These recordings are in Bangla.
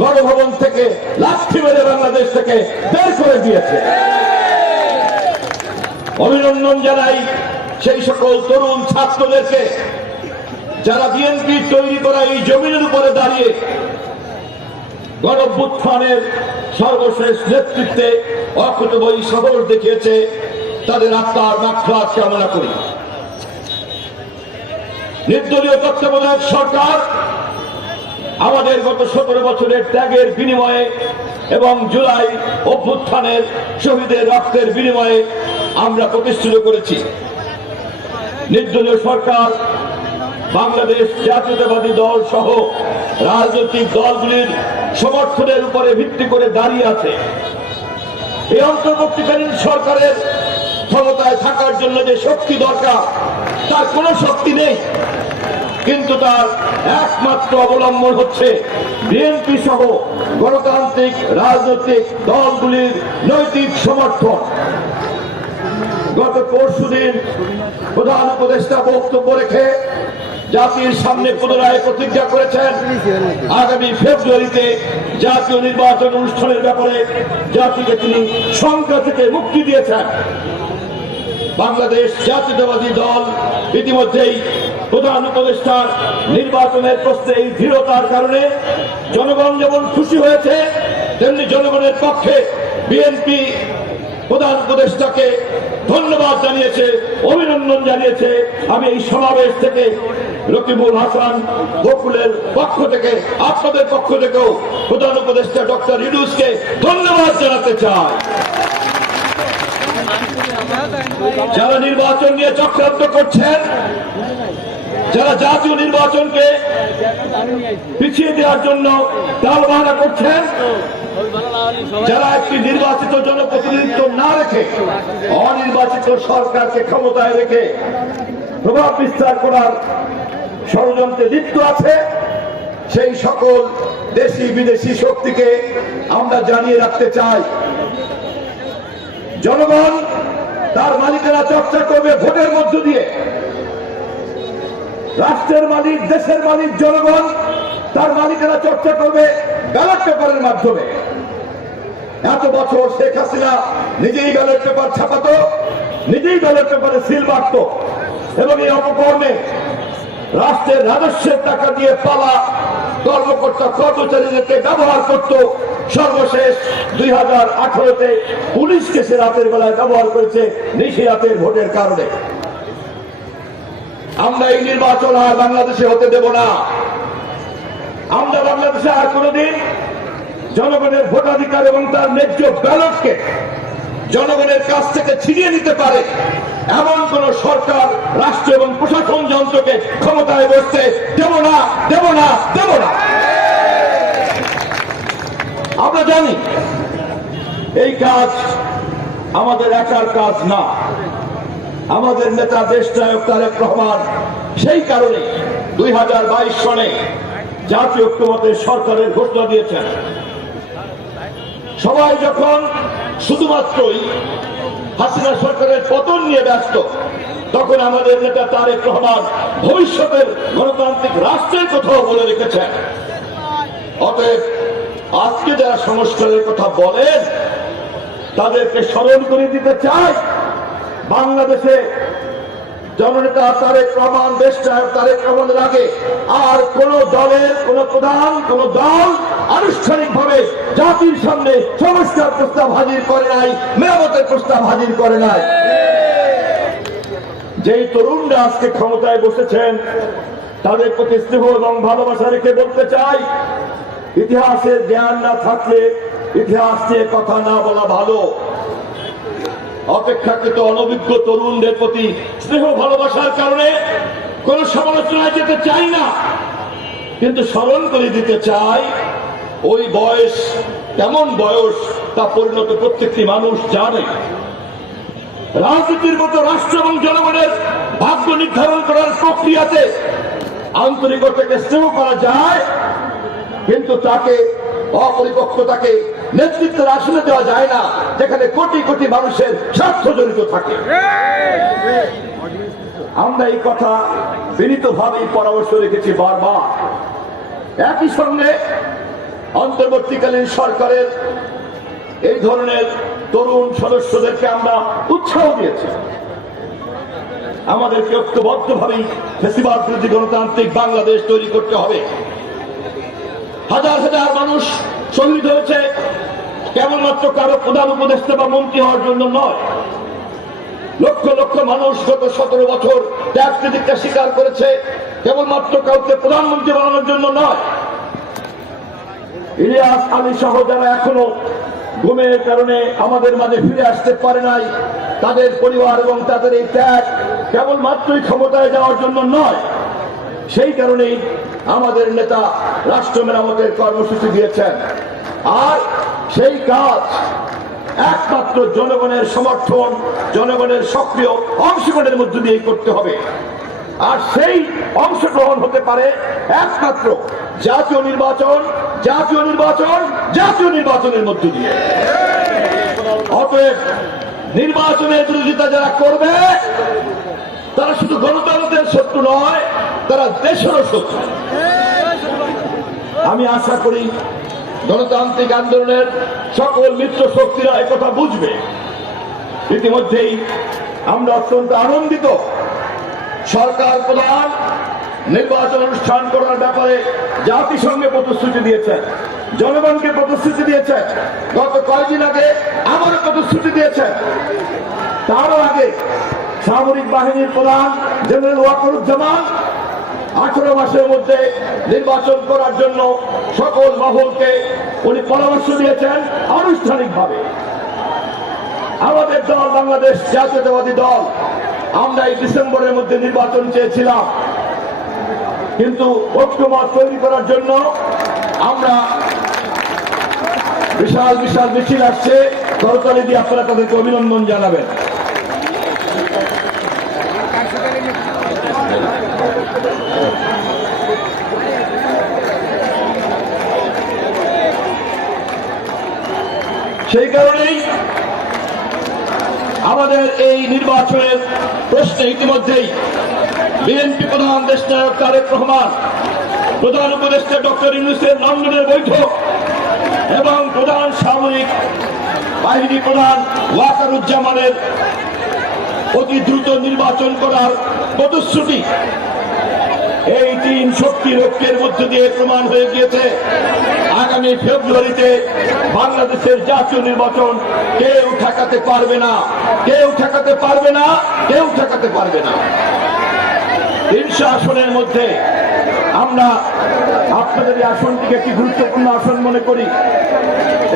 গণভবন থেকে লাঠি মেরে বাংলাদেশ থেকে বের করে দিয়েছে। অভিনন্দন জানাই সেই সকল তরুণ ছাত্রদেরকে যারা বিএনপি তৈরি করা এই জমিনের উপরে দাঁড়িয়ে গণঅভ্যুত্থানের সর্বশেষ নেতৃত্বে অকুতোভয় সাহস দেখিয়েছে। তাদের আত্মার মাগফিরাত কামনা করি। নির্দলীয় তত্ত্বাবধায়ক সরকার আমাদের গত 17 বছরের ত্যাগের বিনিময়ে এবং জুলাই অভ্যুত্থানের শহীদের রক্তের বিনিময়ে আমরা প্রতিষ্ঠিত করেছি। নির্দলীয় সরকার বাংলাদেশ জাতীয়তাবাদী দল সহ রাজনৈতিক দলগুলির সমর্থনের উপরে ভিত্তি করে দাঁড়িয়ে আছে। এই অন্তর্বর্তীকালীন সরকারের ক্ষমতায় থাকার জন্য যে শক্তি দরকার তার কোনো শক্তি নেই, কিন্তু তার একমাত্র অবলম্বন হচ্ছে বিএনপি সহ গণতান্ত্রিক রাজনৈতিক দলগুলির নৈতিক সমর্থন। গত পরশুদিন প্রধান উপদেষ্টা বক্তব্য রেখে জাতির সামনে পুনরায় প্রতিজ্ঞা করেছেন আগামী ফেব্রুয়ারিতে জাতীয় নির্বাচন অনুষ্ঠানের ব্যাপারে জাতিকে তিনি শঙ্কা থেকে মুক্তি দিয়েছেন। বাংলাদেশ জাতীয়তাবাদী দল ইতিমধ্যেই প্রধান উপদেষ্টার নির্বাচনের প্রশ্নে এই দৃঢ়তার কারণে জনগণ যেমন খুশি হয়েছে, তেমনি জনগণের পক্ষে বিএনপি প্রধান উপদেষ্টাকে ধন্যবাদ জানিয়েছে, অভিনন্দন জানিয়েছে। আমি এই সমাবেশ থেকে রকিবুল হাসান বকুলের পক্ষ থেকে, আপনাদের পক্ষ থেকেও প্রধান উপদেষ্টা ডক্টর ইউনূসকে ধন্যবাদ জানাতে চাই। যারা নির্বাচন নিয়ে চক্রান্ত করছেন, যারা জাতীয় নির্বাচনকে পিছিয়ে দেওয়ার জন্য টালবাহানা করছেন, যারা একটি নির্বাচিত জনপ্রতিনিধিত্ব না রেখে অনির্বাচিত সরকারকে ক্ষমতায় রেখে প্রভাব বিস্তার করার ষড়যন্ত্রে লিপ্ত আছে, সেই সকল দেশি বিদেশি শক্তিকে আমরা জানিয়ে রাখতে চাই, জনগণ তার মালিকানা চর্চা করবে ভোটের মধ্য দিয়ে। রাষ্ট্রের মালিক, দেশের মালিক জনগণ তার মালিকানা চর্চা করবে ব্যালট পেপারের মাধ্যমে। এত বছর শেখ হাসিনা নিজেই ব্যালট পেপার ছাপাতো, নিজেই ব্যালট পেপারে সিল মারত এবং এই অপকর্মে রাষ্ট্রের রাজস্বের টাকা দিয়ে পালা কর্মকর্তা কর্মচারীদেরকে ব্যবহার করত। সর্বশেষ 2018-তে পুলিশকে সে রাতের বেলায় ব্যবহার করেছে নিশি রাতের ভোটের কারণে। আমরা এই নির্বাচন আর বাংলাদেশে হতে দেব না। আমরা বাংলাদেশে আর কোনদিন জনগণের ভোটাধিকার এবং তার ন্যায্য ব্যালটকে জনগণের কাছ থেকে ছিনিয়ে নিতে পারে এমন কোন সরকার, রাষ্ট্র এবং প্রশাসন যন্ত্রকে ক্ষমতায় বসতে দেব না, দেব না, দেব না। আমরা জানি এই কাজ আমাদের একার কাজ না। আমাদের নেতা দেশনায়ক তারেক রহমান সেই কারণে 2022 সনে জাতীয় ঐক্যমত্যের সরকারের ঘোষণা দিয়েছেন। সবাই যখন শুধুমাত্রই হাসিনা সরকারের পতন নিয়ে ব্যস্ত, তখন আমাদের নেতা তারেক রহমান ভবিষ্যতের গণতান্ত্রিক রাষ্ট্রের কথাও বলে রেখেছেন। অতএব আজকে যারা সংস্কারের কথা বলেন তাদেরকে স্মরণ করে দিতে চাই, বাংলাদেশে জননেতা তারেক রহমান, দেশনায়ক তারেক রহমানের আগে আর কোন দলের কোন প্রধান কোন দল আনুষ্ঠানিকভাবে জাতির সামনে সংস্কার প্রস্তাব হাজির করে নাই, মেরামতের প্রস্তাব হাজির করে নাই। যেই তরুণরা আজকে ক্ষমতায় বসেছেন তাদের প্রতি স্নেহ এবং ভালোবাসা রেখে বলতে চাই, ইতিহাসের জ্ঞান না থাকলে ইতিহাস নিয়ে কথা না বলা ভালো। অপেক্ষাকৃত অনভিজ্ঞ তরুণদের প্রতি স্নেহ ভালোবাসার কারণে কোন সমালোচনায় যেতে চাই না, কিন্তু স্মরণ করে দিতে চাই ওই বয়স কেমন বয়স তা পরিণত প্রত্যেকটি মানুষ জানে। রাজনীতির মতো রাষ্ট্র এবং জনগণের ভাগ্য নির্ধারণ করার প্রক্রিয়াতে আন্তরিকতাকে স্নেহ করা যায়, কিন্তু তাকে অপরিপক্কতাকে নেতৃত্বের আসনে দেওয়া যায় না, যেখানে কোটি কোটি মানুষের স্বার্থ জড়িত থাকে। আমরা এই কথা বিনীতভাবেই পরামর্শ রেখেছি বারবার। একই সঙ্গে অন্তর্বর্তীকালীন সরকারের এই ধরনের তরুণ সদস্যদেরকে আমরা উৎসাহ দিয়েছি। আমাদেরকে ঐক্যবদ্ধভাবেই ফ্যাসিবাদ বিরোধী গণতান্ত্রিক বাংলাদেশ তৈরি করতে হবে। হাজার হাজার মানুষ শহীদ হয়েছে কেবলমাত্র কারো প্রধান উপদেষ্টা বা মন্ত্রী হওয়ার জন্য নয়। লক্ষ লক্ষ মানুষ গত 17 বছর ত্যাগ প্রতিজ্ঞা স্বীকার করেছে কেবলমাত্র কাউকে প্রধানমন্ত্রী বানানোর জন্য নয়। ইলিয়াস আলী সহ যারা এখনো ঘুমের কারণে আমাদের মাঝে ফিরে আসতে পারে নাই, তাদের পরিবার এবং তাদের এই ত্যাগ কেবলমাত্রই ক্ষমতায় যাওয়ার জন্য নয়। সেই কারণেই আমাদের নেতা রাষ্ট্র মেরামতের কর্মসূচি দিয়েছেন। আর সেই কাজ একমাত্র জনগণের সমর্থন, জনগণের সক্রিয় অংশগ্রহণের মধ্য দিয়েই করতে হবে। আর সেই অংশগ্রহণ হতে পারে একমাত্র জাতীয় নির্বাচনের মধ্য দিয়ে। অতএব নির্বাচনের বিরোধিতা যারা করবে তারা শুধু গণতন্ত্রের শত্রু নয়, তারা দেশেরও শত্রু। আমি আশা করি গণতান্ত্রিক আন্দোলনের সকল মিত্র শক্তিরা একথা বুঝবে। ইতিমধ্যেই আমরা অত্যন্ত আনন্দিত, সরকার প্রধান নির্বাচন অনুষ্ঠান করার ব্যাপারে জাতিসংঘে প্রতিশ্রুতি দিয়েছেন, জনগণকে প্রতিশ্রুতি দিয়েছেন। গত কয়েকদিন আগে আমারও প্রতিশ্রুতি দিয়েছেন। তারও আগে সামরিক বাহিনীর প্রধান জেনারেল ওয়াকারুজ্জামান 18 মাসের মধ্যে নির্বাচন করার জন্য সকল মহলকে উনি পরামর্শ দিয়েছেন আনুষ্ঠানিকভাবে। আমাদের দল বাংলাদেশ জাতীয়তাবাদী দল, আমরা এই ডিসেম্বরের মধ্যে নির্বাচন চেয়েছিলাম, কিন্তু ঐক্যমত তৈরি করার জন্য আমরা বিশাল বিশাল মিছিল আসছে, করতালি দিয়ে আপনারা তাদেরকে অভিনন্দন জানাবেন। সেই কারণেই আমাদের এই নির্বাচনের প্রশ্নে ইতিমধ্যেই বিএনপি প্রধান দেশনায়ক তারেক রহমান, প্রধান উপদেষ্টা ডক্টর ইউনূসের লন্ডনের বৈঠক এবং প্রধান সামরিক বাহিনী প্রধান ওয়াকারুজ্জামানের অতি দ্রুত নির্বাচন করার প্রতিশ্রুতি, এই 3 শক্তির ঐক্যের মধ্য দিয়ে প্রমাণ হয়ে গিয়েছে আগামী ফেব্রুয়ারিতে বাংলাদেশের জাতীয় নির্বাচন কেউ ঠেকাতে পারবে না, কেউ ঠেকাতে পারবে না, কেউ ঠেকাতে পারবে না। 300 আসনের মধ্যে আমরা আপনাদের এই আসনটিকে একটি গুরুত্বপূর্ণ আসন মনে করি।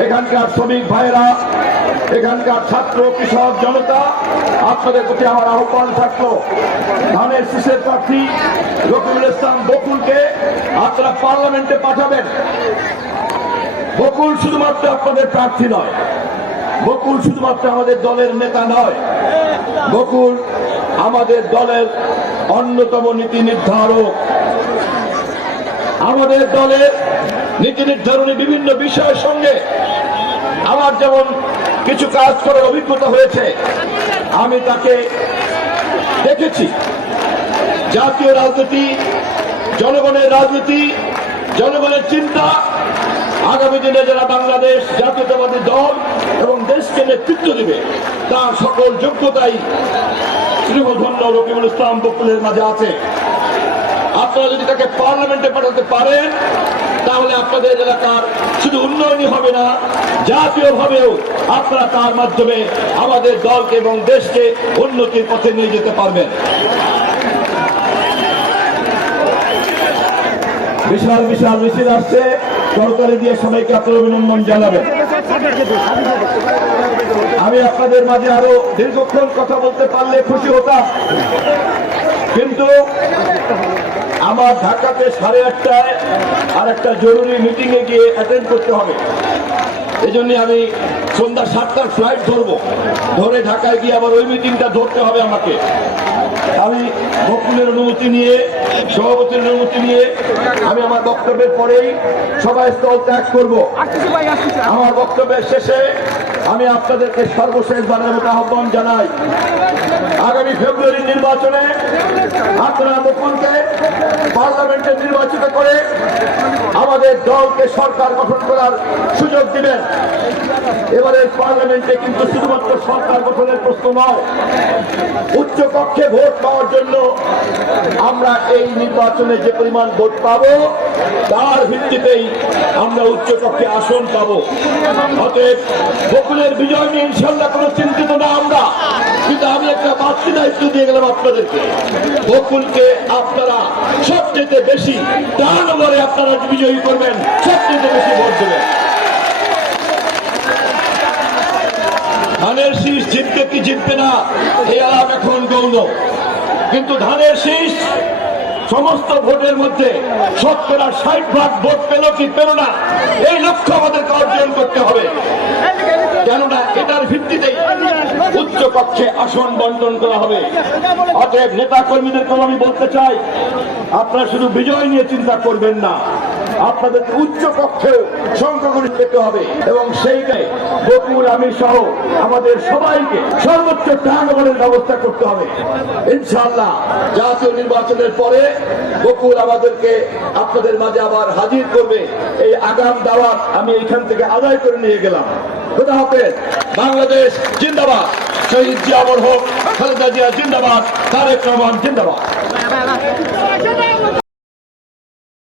এখানকার শ্রমিক ভাইয়েরা, এখানকার ছাত্র কৃষক জনতা, আপনাদের প্রতি আমার আহ্বান থাকলো, ধানের শীষের প্রার্থী রকিবুল ইসলাম বকুলকে আপনারা পার্লামেন্টে পাঠাবেন। বকুল শুধুমাত্র আপনাদের প্রার্থী নয়, বকুল শুধুমাত্র আমাদের দলের নেতা নয়, বকুল আমাদের দলের অন্যতম নীতি নির্ধারক। আমাদের দলের নীতি নির্ধারণী বিভিন্ন বিষয়ের সঙ্গে আমার যেমন কিছু কাজ করার অভিজ্ঞতা হয়েছে, আমি তাকে দেখেছি। জাতীয় রাজনীতি, জনগণের রাজনীতি, জনগণের চিন্তা, আগামী দিনে যারা বাংলাদেশ জাতীয়তাবাদী দল এবং দেশকে নেতৃত্ব দিবে তার সকল যোগ্যতাই শ্রীমধন্য রকিবুল ইসলাম বকুলের মাঝে আছে। আপনারা যদি তাকে পার্লামেন্টে পাঠাতে পারেন তাহলে আপনাদের এলাকার শুধু উন্নয়নই হবে না, জাতীয়ভাবেও আপনারা তার মাধ্যমে আমাদের দলকে এবং দেশকে উন্নতির পথে নিয়ে যেতে পারবেন। বিশাল বিশাল মিছিল আসছে, করতালি দিয়ে সবাইকে আপনার অভিনন্দন জানাবেন। আমি আপনাদের মাঝে আরো দীর্ঘক্ষণ কথা বলতে পারলে খুশি হতাম, কিন্তু আমার ঢাকাতে 8:30টায় আর একটা জরুরি মিটিং এ গিয়ে অ্যাটেন্ড করতে হবে। এই জন্য আমি সন্ধ্যা 7টার ফ্লাইট ধরবো, ধরে ঢাকায় গিয়ে আবার ওই মিটিংটা ধরতে হবে আমাকে। আমি বকুলের অনুমতি নিয়ে, সভাপতির অনুমতি নিয়ে আমি আমার বক্তব্যের পরেই সভা স্থল ত্যাগ করবো। আমার বক্তব্যের শেষে আমি আপনাদেরকে সর্বশেষ বারের মতো আহ্বান জানাই, আগামী ফেব্রুয়ারি নির্বাচনে আপনারা বকুলকে পার্লামেন্টে নির্বাচিত করে আমাদের দলকে সরকার গঠন করার সুযোগ দিবেন। এবারের পার্লামেন্টে কিন্তু শুধুমাত্র সরকার গঠনের প্রশ্ন নয়, উচ্চ কক্ষে ভোট পাওয়ার জন্য আমরা এই নির্বাচনে যে পরিমাণ ভোট পাবো তার ভিত্তিতেই আমরা উচ্চ কক্ষে আসন পাবো। অতএব বকুলের বিজয় নিয়ে ইনশাল্লাহ কোনো চিন্তিত না আমরা, কিন্তু আমি একটা বাড়তি দায়িত্ব দিয়ে গেলাম আপনাদেরকে। বকুলকে আপনারা সবচেয়ে বেশি ডান ওভারে আপনারা বিজয়ী করবেন, সবচেয়ে বেশি ভোট দেবেন। ধানের শীষ জিতবে কি জিতবে না এই আলাপ এখন গৌণ, কিন্তু ধানের শীষ সমস্ত ভোটের মধ্যে 60% ভোট পেল কি পেল না এই লক্ষ্য আমাদেরকে অর্জন করতে হবে। কেননা এটার ভিত্তিতেই উচ্চ কক্ষে আসন বন্টন করা হবে। অতএব নেতা কর্মীদেরকেও আমি বলতে চাই, আপনারা শুধু বিজয় নিয়ে চিন্তা করবেন না, আপনাদেরকে উচ্চ কক্ষেও সংখ্যাগরিষ্ঠ পেতে হবে এবং সেইটাই বকুল আমি সহ আমাদের সবাইকে সর্বোচ্চ টাঙ্গবলের ব্যবস্থা করতে হবে। ইনশাআল্লাহ জাতীয় নির্বাচনের পরে বকুল আমাদেরকে আপনাদের মাঝে আবার হাজির করবে। এই আগাম দাওয়াত আমি এখান থেকে আদায় করে নিয়ে গেলাম। খোদা হাফেজ। বাংলাদেশ জিন্দাবাদ। শহীদ জিয়া অমর হোক। খালেদা জিয়া জিন্দাবাদ। তারেক রহমান জিন্দাবাদ।